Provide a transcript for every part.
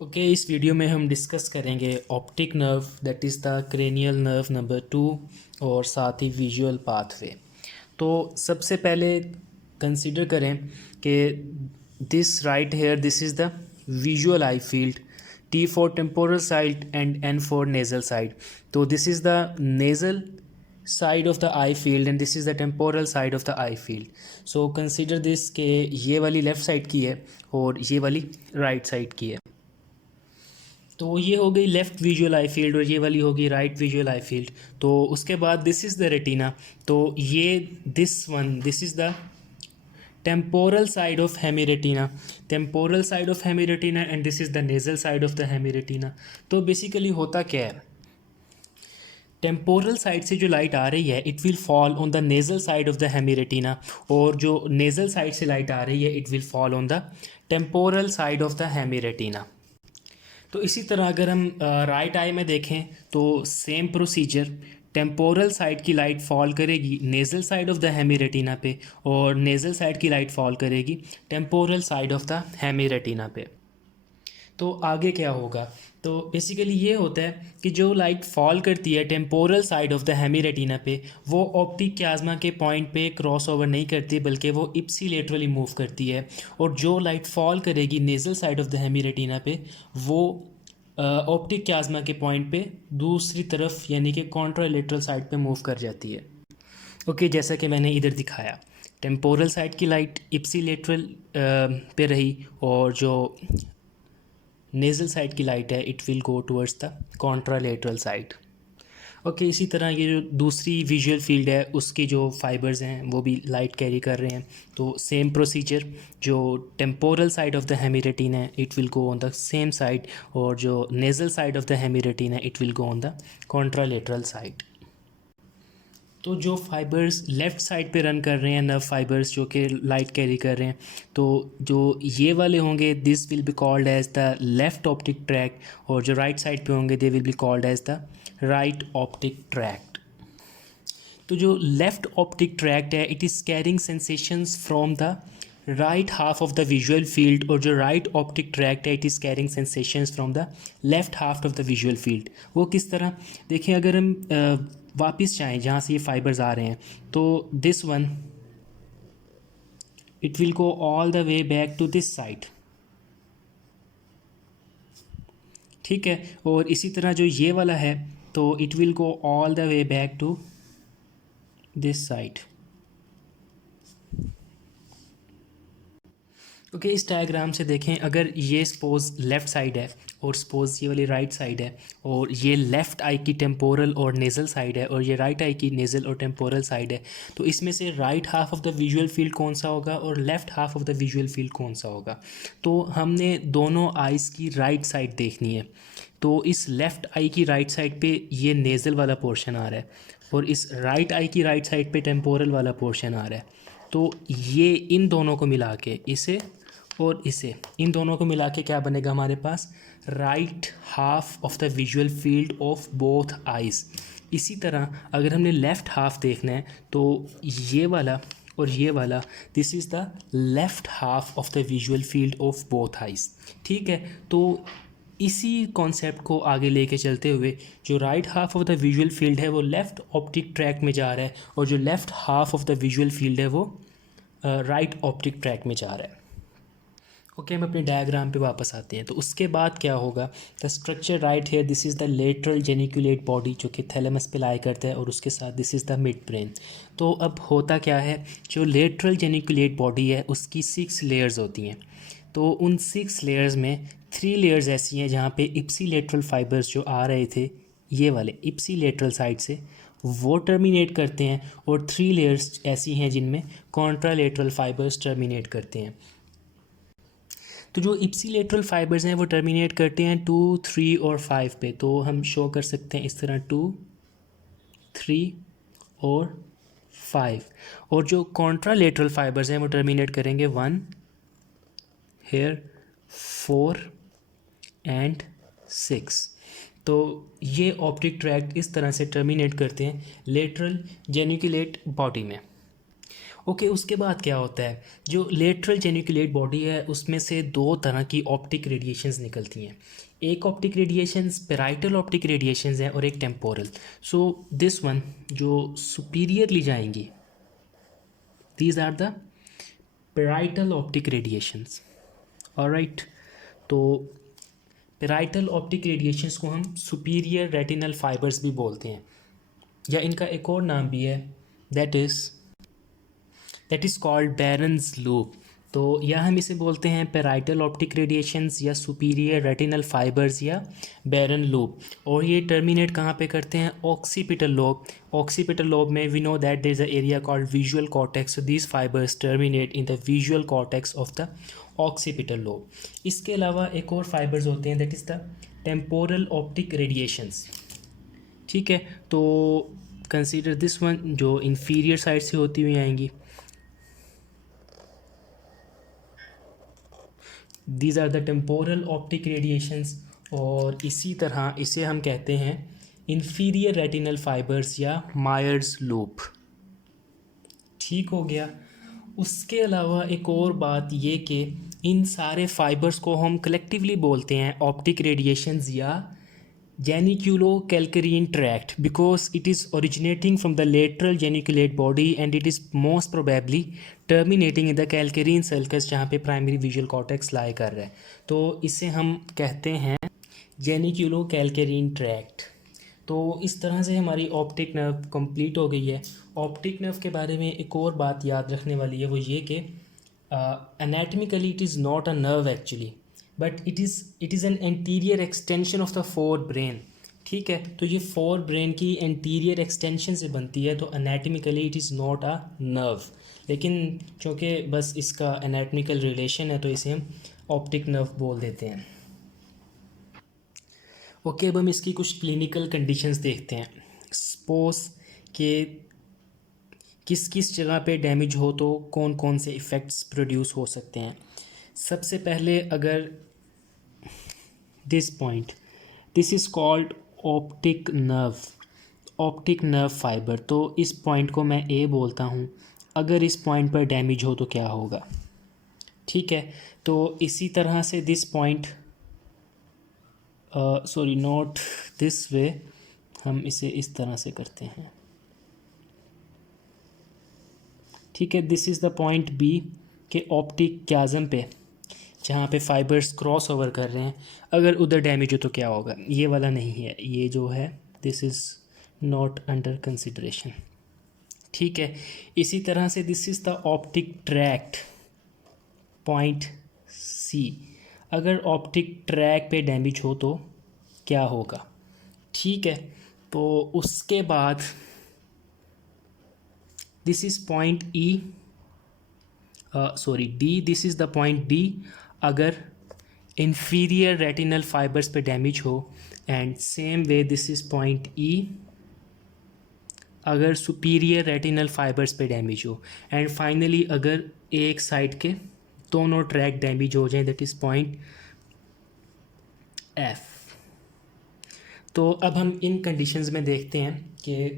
Okay इस video में हम डिस्कस करेंगे optic nerve that is the cranial nerve number 2 और साथ ही विजुअल पाथवे। तो सबसे पहले कंसीडर करें कि this right here this is the visual eye field, T for temporal side and N for nasal side. तो this is the nasal side of the eye field and this is the temporal side of the eye field. So consider this कि ये वाली left side की है और ये वाली right side की है। तो ये हो गई लेफ़्ट विजुअल आई फील्ड और ये वाली होगी राइट विजुअल आई फील्ड। तो उसके बाद दिस इज़ द रेटिना। तो ये this is the temporal side of hemiretina, temporal side of hemiretina and this is the nasal side of the hemiretina. तो बेसिकली होता क्या है, टेम्पोरल साइड से जो लाइट आ रही है it will fall on the nasal side of the hemiretina, और जो नेजल साइड से लाइट आ रही है it will fall on the temporal side of the hemiretina. तो इसी तरह अगर हम राइट आई में देखें तो सेम प्रोसीजर, टेम्पोरल साइड की लाइट फॉल करेगी नेज़ल साइड ऑफ द हेमीरेटिना पे और नेज़ल साइड की लाइट फॉल करेगी टेम्पोरल साइड ऑफ द हेमीरेटिना पे। तो आगे क्या होगा, तो बेसिकली ये होता है कि जो लाइट फॉल करती है टेम्पोरल साइड ऑफ द हेमीरेटिना पे वो ऑप्टिक क्याज़्मा के पॉइंट पे क्रॉस ओवर नहीं करती बल्कि वो इप्सीलेटरली मूव करती है, और जो लाइट फॉल करेगी नेज़ल साइड ऑफ द हेमीरेटिना पे वो ऑप्टिक क्याज़्मा के पॉइंट पे दूसरी तरफ यानी कि कॉन्ट्रालेटरल साइड पे मूव कर जाती है। ओके जैसा कि मैंने इधर दिखाया, टेम्पोरल साइड की लाइट इप्सीलेटरल पे रही और जो नेज़ल साइड की लाइट है it will go towards the contralateral side. Okay इसी तरह ये जो दूसरी विजुअल फील्ड है उसके जो फाइबर्स हैं वो भी लाइट कैरी कर रहे हैं। तो सेम प्रोसीजर, जो टेम्पोरल साइड ऑफ द हेमीरेटिना है it will go on the same side और जो नेज़ल साइड ऑफ द हेमीरेटिना है it will go on the contralateral side. तो जो फाइबर्स लेफ़्ट साइड पे रन कर रहे हैं नर्व फाइबर्स जो कि लाइट कैरी कर रहे हैं, तो जो ये वाले होंगे this will be called as the left optic track, और जो राइट साइड पे होंगे they will be called as the right optic tract. तो जो लेफ़्ट ऑप्टिक ट्रैक्ट है it is carrying sensations from the right half of the visual field, और जो right optic tract है it is carrying sensations from the left half of the visual field. वो किस तरह, देखिए अगर हम वापस जाएँ जहाँ से ये फाइबर्स आ रहे हैं तो this one it will go all the way back to this side, ठीक है। और इसी तरह जो ये वाला है तो it will go all the way back to this side. Okay इस डायग्राम से देखें, अगर ये सपोज़ लेफ़्ट साइड है और सपोज़ ये वाली राइट साइड है और ये लेफ़्ट आई की टेम्पोरल और नेज़ल साइड है और ये राइट आई की नेज़ल और टेम्पोरल साइड है, तो इसमें से right half of the visual field कौन सा होगा और left half of the visual field कौन सा होगा। तो हमने दोनों आइज़ की राइट साइड देखनी है। तो इस लेफ़्ट आई की राइट साइड पे ये नेज़ल वाला पोर्शन आ रहा है और इस राइट आई की राइट साइड पे टेम्पोरल वाला पोर्शन आ रहा है। तो ये इन दोनों को मिला के इसे और इसे, इन दोनों को मिला के क्या बनेगा हमारे पास, right half of the visual field of both eyes. इसी तरह अगर हमने लेफ़्ट हाफ देखना है तो ये वाला और ये वाला this is the left half of the visual field of both eyes, ठीक है। तो इसी कॉन्सेप्ट को आगे लेके चलते हुए जो right half of the visual field है वो लेफ़्ट ऑप्टिक ट्रैक में जा रहा है और जो left half of the visual field है वो राइट ऑप्टिक ट्रैक में जा रहा है। ओके हम अपने डायग्राम पे वापस आते हैं। तो उसके बाद क्या होगा, the structure right here this is the lateral geniculate body जो कि थैलेमस पे लाई करता है और उसके साथ this is the mid brain. तो अब होता क्या है, जो लेटरल जेनिकुलेट बॉडी है उसकी 6 लेयर्स होती हैं। तो उन 6 लेयर्स में 3 लेयर्स ऐसी हैं जहाँ पे इप्सीलेटरल फाइबर्स जो आ रहे थे ये वाले इप्सीलेटरल साइड से वो टर्मिनेट करते हैं, और 3 लेयर्स ऐसी हैं जिनमें कॉन्ट्रालेटरल फाइबर्स टर्मिनेट करते हैं। तो जो इप्सीलेटरल फाइबर्स हैं वो टर्मिनेट करते हैं 2, 3 और 5 पे। तो हम शो कर सकते हैं इस तरह 2, 3 और 5, और जो कॉन्ट्रालेटरल फाइबर्स हैं वो टर्मिनेट करेंगे 1 हेयर, 4 एंड 6। तो ये ऑप्टिक ट्रैक्ट इस तरह से टर्मिनेट करते हैं लेटरल जेनिकुलेट बॉडी में। ओके, उसके बाद क्या होता है, जो लेटरल जेनिकुलेट बॉडी है उसमें से दो तरह की ऑप्टिक रेडिएशंस निकलती हैं। एक optic radiations parietal optic radiations हैं और एक टेम्पोरल। सो दिस वन जो सुपीरियरली जाएंगी, these are the parietal optic radiations. Alright, तो पैराइटल ऑप्टिक रेडिएशंस को हम सुपीरियर रेटिनल फाइबर्स भी बोलते हैं, या इनका एक और नाम भी है, that is called barons loop. तो या हम इसे बोलते हैं पैराइटल ऑप्टिक रेडिएशंस या सुपीरियर रेटिनल फाइबर्स या बैरन लूप। और ये टर्मिनेट कहाँ पे करते हैं, ऑक्सीपिटल लोब। ऑक्सीपिटल लोब में we know that there is a area called visual cortex, so these fibres terminate in the visual cortex of the occipital lobe. इसके अलावा एक और फाइबर्स होते हैं, that is the temporal optic radiations. ठीक है, तो कंसीडर दिस वन जो इंफीरियर साइड से होती हुई आएंगी। These are the temporal optic radiations. और इसी तरह इसे हम कहते हैं इंफीरियर रेटिनल फाइबर्स या मायर्स लूप। ठीक हो गया। उसके अलावा एक और बात ये कि इन सारे फाइबर्स को हम कलेक्टिवली बोलते हैं ऑप्टिक रेडिएशंस या geniculocalcarine tract because it is originating from the lateral geniculate body and it is most probably terminating in the calcarine sulcus जहाँ पे प्राइमरी विजुअल कॉर्टेक्स लाई कर रहा है। तो इसे हम कहते हैं geniculocalcarine tract। तो इस तरह से हमारी ऑप्टिक नर्व कंप्लीट हो गई है। ऑप्टिक नर्व के बारे में एक और बात याद रखने वाली है, वो ये कि anatomically it is not a nerve actually, but it is an anterior extension of the forebrain. ठीक है, तो ये फोर ब्रेन की एंटीरियर एक्सटेंशन से बनती है, तो anatomically it is not a nerve, लेकिन चूँकि बस इसका एनाटमिकल रिलेशन है तो इसे हम ऑप्टिक नर्व बोल देते हैं। ओके, अब हम इसकी कुछ क्लिनिकल कंडीशंस देखते हैं। सपोज के किस किस जगह पे डैमेज हो तो कौन कौन से इफ़ेक्ट्स प्रोड्यूस हो सकते हैं। सबसे पहले अगर this point, this is called optic nerve fibre, तो इस पॉइंट को मैं ए बोलता हूँ। अगर इस पॉइंट पर डैमेज हो तो क्या होगा। ठीक है, तो इसी तरह से this point, sorry not this way, हम इसे इस तरह से करते हैं। ठीक है, this is the point B के ऑप्टिक क्याज़म पे जहाँ पे फाइबर्स क्रॉस ओवर कर रहे हैं, अगर उधर डैमेज हो तो क्या होगा। ये वाला नहीं है, ये जो है this is not under consideration. ठीक है, इसी तरह से this is the optic tract point C. अगर ऑप्टिक ट्रैक पे डैमेज हो तो क्या होगा। ठीक है, तो उसके बाद this is point E, sorry D, this is the point D. अगर इंफीरियर रेटिनल फाइबर्स पे डैमेज हो, and same way this is point ई अगर सुपीरियर रेटिनल फाइबर्स पे डैमेज हो, एंड फाइनली अगर एक साइड के दोनों ट्रैक डैमेज हो जाए, दैट इज़ पॉइंट एफ। तो अब हम इन कंडीशंस में देखते हैं कि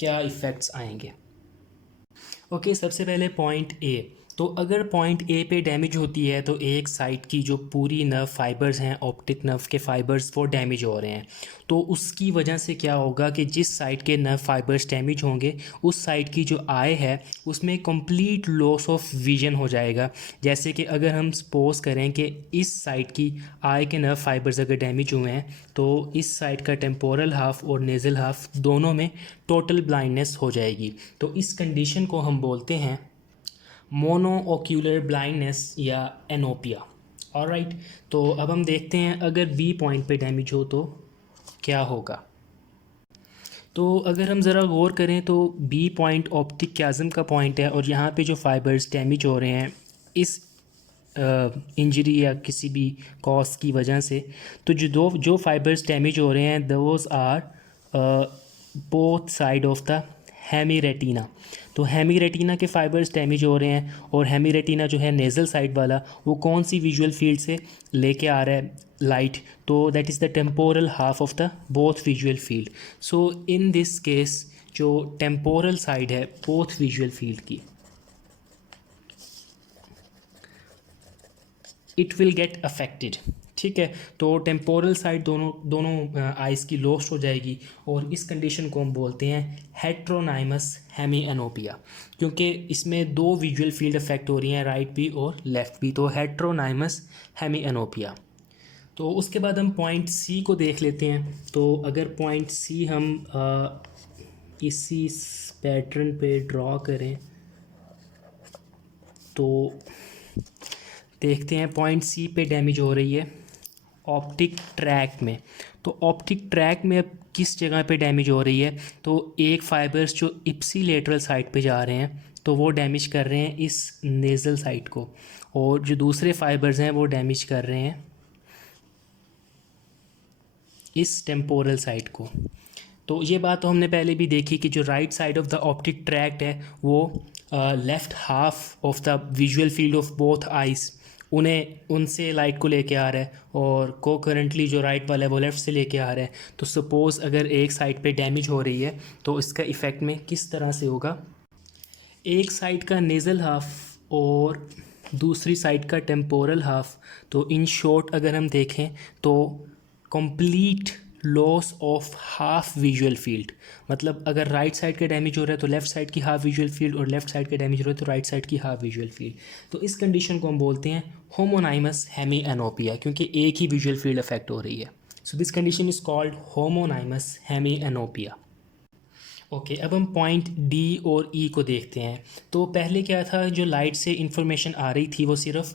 क्या इफ़ेक्ट्स आएंगे। ओके, सबसे पहले पॉइंट ए। तो अगर पॉइंट ए पे डैमेज होती है तो एक साइड की जो पूरी नर्व फाइबर्स हैं, ऑप्टिक नर्व के फाइबर्स, वो डैमेज हो रहे हैं। तो उसकी वजह से क्या होगा कि जिस साइड के नर्व फाइबर्स डैमेज होंगे, उस साइड की जो आई है उसमें कंप्लीट लॉस ऑफ विजन हो जाएगा। जैसे कि अगर हम सपोज करें कि इस साइड की आई के नर्व फाइबर्स अगर डैमेज हुए हैं, तो इस साइड का टेम्पोरल हाफ और नेज़ल हाफ दोनों में टोटल ब्लाइंडनेस हो जाएगी। तो इस कंडीशन को हम बोलते हैं मोनोओक्यूलर ब्लाइंडनेस या एनोपिया। ऑलराइट, तो अब हम देखते हैं अगर बी पॉइंट पे डैमेज हो तो क्या होगा। तो अगर हम ज़रा गौर करें तो बी पॉइंट ऑप्टिक क्याज़म का पॉइंट है, और यहाँ पे जो फाइबर्स डैमेज हो रहे हैं इस इंजरी या किसी भी कॉज की वजह से, तो जो फाइबर्स डैमेज हो रहे हैं those are both side of the hemiretina. तो हेमीरेटिना के फाइबर्स डैमेज हो रहे हैं, और हेमीरेटिना जो है नेज़ल साइड वाला, वो कौन सी विजुअल फील्ड से लेके आ रहा है लाइट, तो that is the temporal half of the both visual field. So in this case जो टेम्पोरल साइड है बोथ विजुअल फील्ड की, इट विल गेट अफेक्टेड। ठीक है, तो टेम्पोरल साइड दोनों आइज़ की लॉस्ट हो जाएगी और इस कंडीशन को हम बोलते हैं हेट्रोनाइमस हेमिएनोपिया, क्योंकि इसमें दो विजुअल फील्ड अफेक्ट हो रही हैं, राइट भी और लेफ़्ट भी, तो हेट्रोनाइमस हेमिएनोपिया। तो उसके बाद हम पॉइंट सी को देख लेते हैं। तो अगर पॉइंट सी हम इसी पैटर्न पे ड्रॉ करें तो देखते हैं पॉइंट सी पे डैमेज हो रही है ऑप्टिक ट्रैक में। तो ऑप्टिक ट्रैक में अब किस जगह पे डैमेज हो रही है, तो एक फाइबर्स जो इप्सीलेटरल साइड पे जा रहे हैं तो वो डैमेज कर रहे हैं इस नेज़ल साइड को, और जो दूसरे फाइबर्स हैं वो डैमेज कर रहे हैं इस टेम्पोरल साइड को। तो ये बात तो हमने पहले भी देखी कि जो right side of the optic tract है वो left half of the visual field of both eyes उनसे लाइट को लेके आ रहा है, और को करंटली जो राइट वाला है वो लेफ़्ट से लेके आ रहा है। तो सपोज़ अगर एक साइड पे डैमेज हो रही है तो इसका इफ़ेक्ट में किस तरह से होगा, एक साइड का नेज़ल हाफ और दूसरी साइड का टेम्पोरल हाफ, तो इन शॉर्ट अगर हम देखें तो complete loss of half visual field. मतलब अगर राइट साइड का डैमेज हो रहा है तो लेफ़्ट साइड की हाफ विजुअल फील्ड, और लेफ़्ट साइड का डैमेज हो रहा है तो राइट साइड की हाफ विजुअल फील्ड। तो इस कंडीशन को हम बोलते हैं होमोनाइमस हेमिएनोपिया, क्योंकि एक ही विजुअल फील्ड अफेक्ट हो रही है। So this condition is called homonymous hemianopia. Okay, अब हम पॉइंट डी और ई को देखते हैं। तो पहले क्या था, जो लाइट से इंफॉर्मेशन आ रही थी वो सिर्फ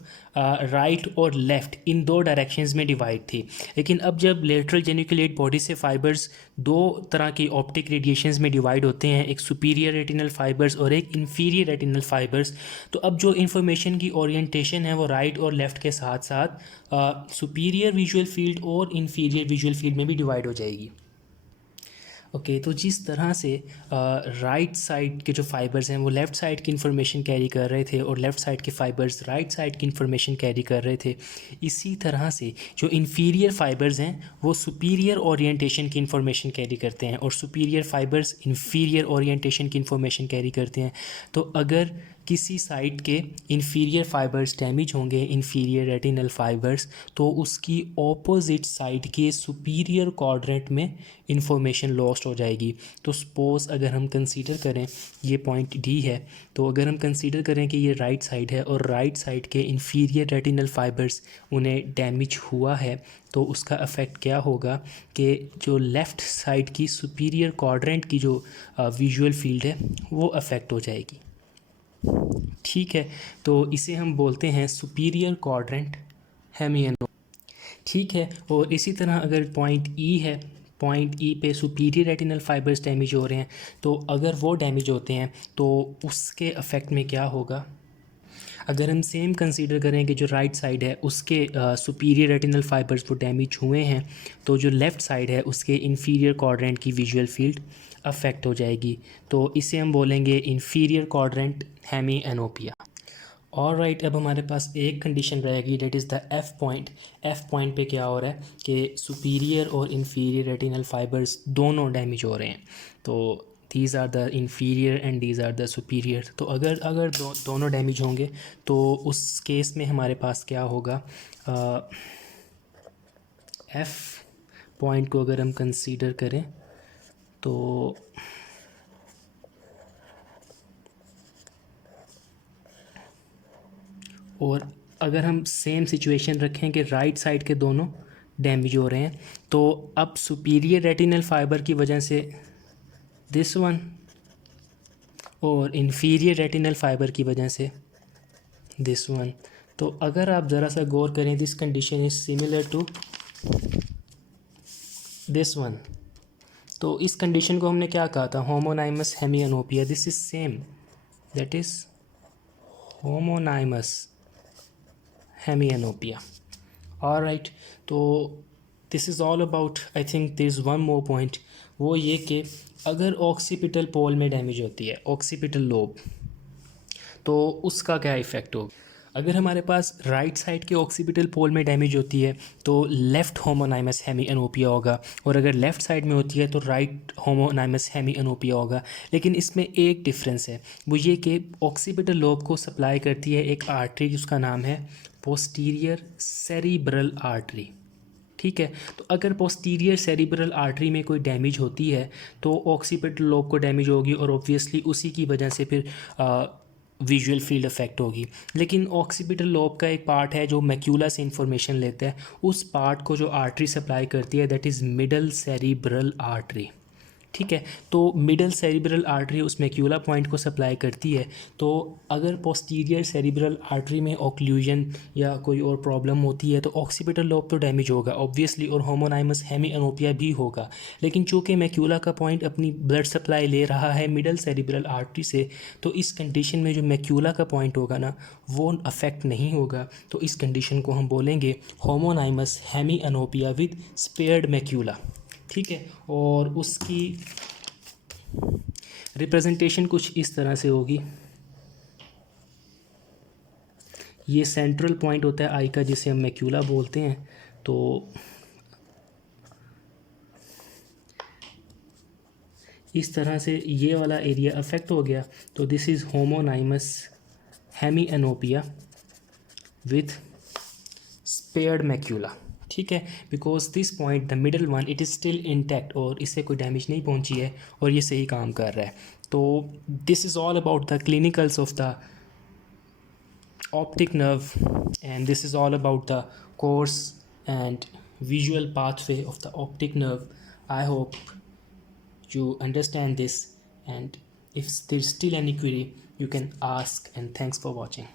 राइट और लेफ़्ट इन दो डायरेक्शंस में डिवाइड थी, लेकिन अब जब लेटरल जेनिकुलेट बॉडी से फाइबर्स दो तरह की ऑप्टिक रेडिएशंस में डिवाइड होते हैं, एक सुपीरियर रेटिनल फाइबर्स और एक इंफीरियर रेटिनल फाइबर्स, तो अब जो इंफॉर्मेशन की ओरिएंटेशन है वो राइट और लेफ़्ट के साथ साथ सुपीरियर विजुअल फील्ड और इंफीरियर विजुअल फील्ड में भी डिवाइड हो जाएगी। ओके, तो जिस तरह से राइट साइड के जो फाइबर्स हैं वो लेफ़्ट साइड की इन्फॉर्मेशन कैरी कर रहे थे और लेफ़्ट साइड के फाइबर्स राइट साइड की इन्फॉर्मेशन कैरी कर रहे थे, इसी तरह से जो इन्फीरियर फाइबर्स हैं वो सुपीरियर ओरिएंटेशन की इन्फॉर्मेशन कैरी करते हैं और सुपीरियर फाइबर्स इन्फीरियर ओरिएंटेशन की इन्फॉर्मेशन कैरी करते हैं। तो अगर किसी साइड के इन्फीरियर फाइबर्स डैमेज होंगे, इन्फीरियर रेटिनल फाइबर्स, तो उसकी ऑपोजिट साइड के सुपीरियर क्वाड्रेंट में इंफॉर्मेशन लॉस्ट हो जाएगी। तो सपोज़ अगर हम कंसीडर करें, ये पॉइंट डी है, तो अगर हम कंसीडर करें कि ये राइट साइड है और राइट साइड के इन्फीरियर रेटिनल फाइबर्स उन्हें डैमेज हुआ है, तो उसका अफेक्ट क्या होगा कि जो लेफ़्ट साइड की सुपीरियर क्वाड्रेंट की जो विजुअल फील्ड है वो अफेक्ट हो जाएगी। ठीक है, तो इसे हम बोलते हैं सुपीरियर क्वाड्रेंट हेमिएनो। ठीक है, और इसी तरह अगर पॉइंट ई है, पॉइंट ई पे सुपीरियर रेटिनल फाइबर्स डैमेज हो रहे हैं, तो अगर वो डैमेज होते हैं तो उसके अफेक्ट में क्या होगा, अगर हम सेम कंसीडर करें कि जो राइट साइड है उसके सुपीरियर रेटिनल फाइबर्स वो डैमेज हुए हैं, तो जो लेफ़्ट साइड है उसके इन्फीरियर क्वाड्रेंट की विजुअल फील्ड अफेक्ट हो जाएगी। तो इसे हम बोलेंगे इन्फीरियर क्वाड्रेंट हेमिएनोपिया। और राइट, अब हमारे पास एक कंडीशन रहेगी, that is the F point. F point पे क्या हो रहा है कि सुपीरियर और इन्फीरियर रेटिनल फाइबर्स दोनों डैमेज हो रहे हैं। तो these are the inferior and these are the superior. तो अगर दोनों डैमेज होंगे तो उस केस में हमारे पास क्या होगा, एफ़ पॉइंट को अगर हम कंसीडर करें तो और अगर हम सेम सिचुएशन रखें कि राइट साइड के दोनों डैमेज हो रहे हैं, तो अब सुपीरियर रेटिनल फाइबर की वजह से दिस वन और इन्फीरियर रेटिनल फाइबर की वजह से दिस वन। तो अगर आप ज़रा सा गौर करें, this condition is similar to this one. तो इस कंडीशन को हमने क्या कहा था, homonymous hemianopia. This is same, that is homonymous hemianopia. Alright, तो this is all about, I think there is one more point, वो ये कि अगर ऑक्सीपिटल पोल में डैमेज होती है, ऑक्सीपिटल लोब, तो उसका क्या इफ़ेक्ट होगा। अगर हमारे पास राइट साइड के ऑक्सीपिटल पोल में डैमेज होती है तो लेफ़्ट होमोनाइमस हेमी एनोपिया होगा, और अगर लेफ़्ट साइड में होती है तो राइट होमोनाइमस हेमी एनोपिया होगा। लेकिन इसमें एक डिफरेंस है, वो ये कि ऑक्सीपिटल लोब को सप्लाई करती है एक आर्टरी जिसका नाम है पोस्टीरियर सेरिब्रल आर्टरी। ठीक है, तो अगर पोस्टीरियर सेरिब्रल आर्टरी में कोई डैमेज होती है तो ऑक्सीपिटल लोब को डैमेज होगी, और ऑब्वियसली उसी की वजह से फिर विजुअल फील्ड इफेक्ट होगी। लेकिन ऑक्सीपिटल लोब का एक पार्ट है जो मैक्यूला से इंफॉर्मेशन लेता है, उस पार्ट को जो आर्टरी सप्लाई करती है that is middle cerebral artery. ठीक है, तो मिडल सेरिब्रल आर्टरी उस मैक्यूला पॉइंट को सप्लाई करती है। तो अगर पोस्टीरियर सेरिब्रल आर्टरी में ऑक्लूजन या कोई और प्रॉब्लम होती है तो ऑक्सीपिटल लोब तो डैमेज होगा ऑब्वियसली, और होमोनाइमस हेमी एनोपिया भी होगा। लेकिन चूँकि मैक्यूला का पॉइंट अपनी ब्लड सप्लाई ले रहा है मिडल सेरिब्रल आर्टरी से, तो इस कंडीशन में जो मैक्यूला का पॉइंट होगा ना वो अफेक्ट नहीं होगा। तो इस कंडीशन को हम बोलेंगे homonymous hemianopia with spared macula. ठीक है, और उसकी रिप्रेजेंटेशन कुछ इस तरह से होगी। ये सेंट्रल पॉइंट होता है आई का जिसे हम मैक्यूला बोलते हैं। तो इस तरह से ये वाला एरिया अफेक्ट हो गया, तो this is homonymous hemianopia with spared macula. ठीक है, because this point the middle one it is still intact, और इससे कोई डैमेज नहीं पहुंची है और ये सही काम कर रहा है। तो this is all about the clinicals of the optic nerve, and this is all about the course and visual pathway of the optic nerve. I hope you understand this, and if there's still any query you can ask, and thanks for watching.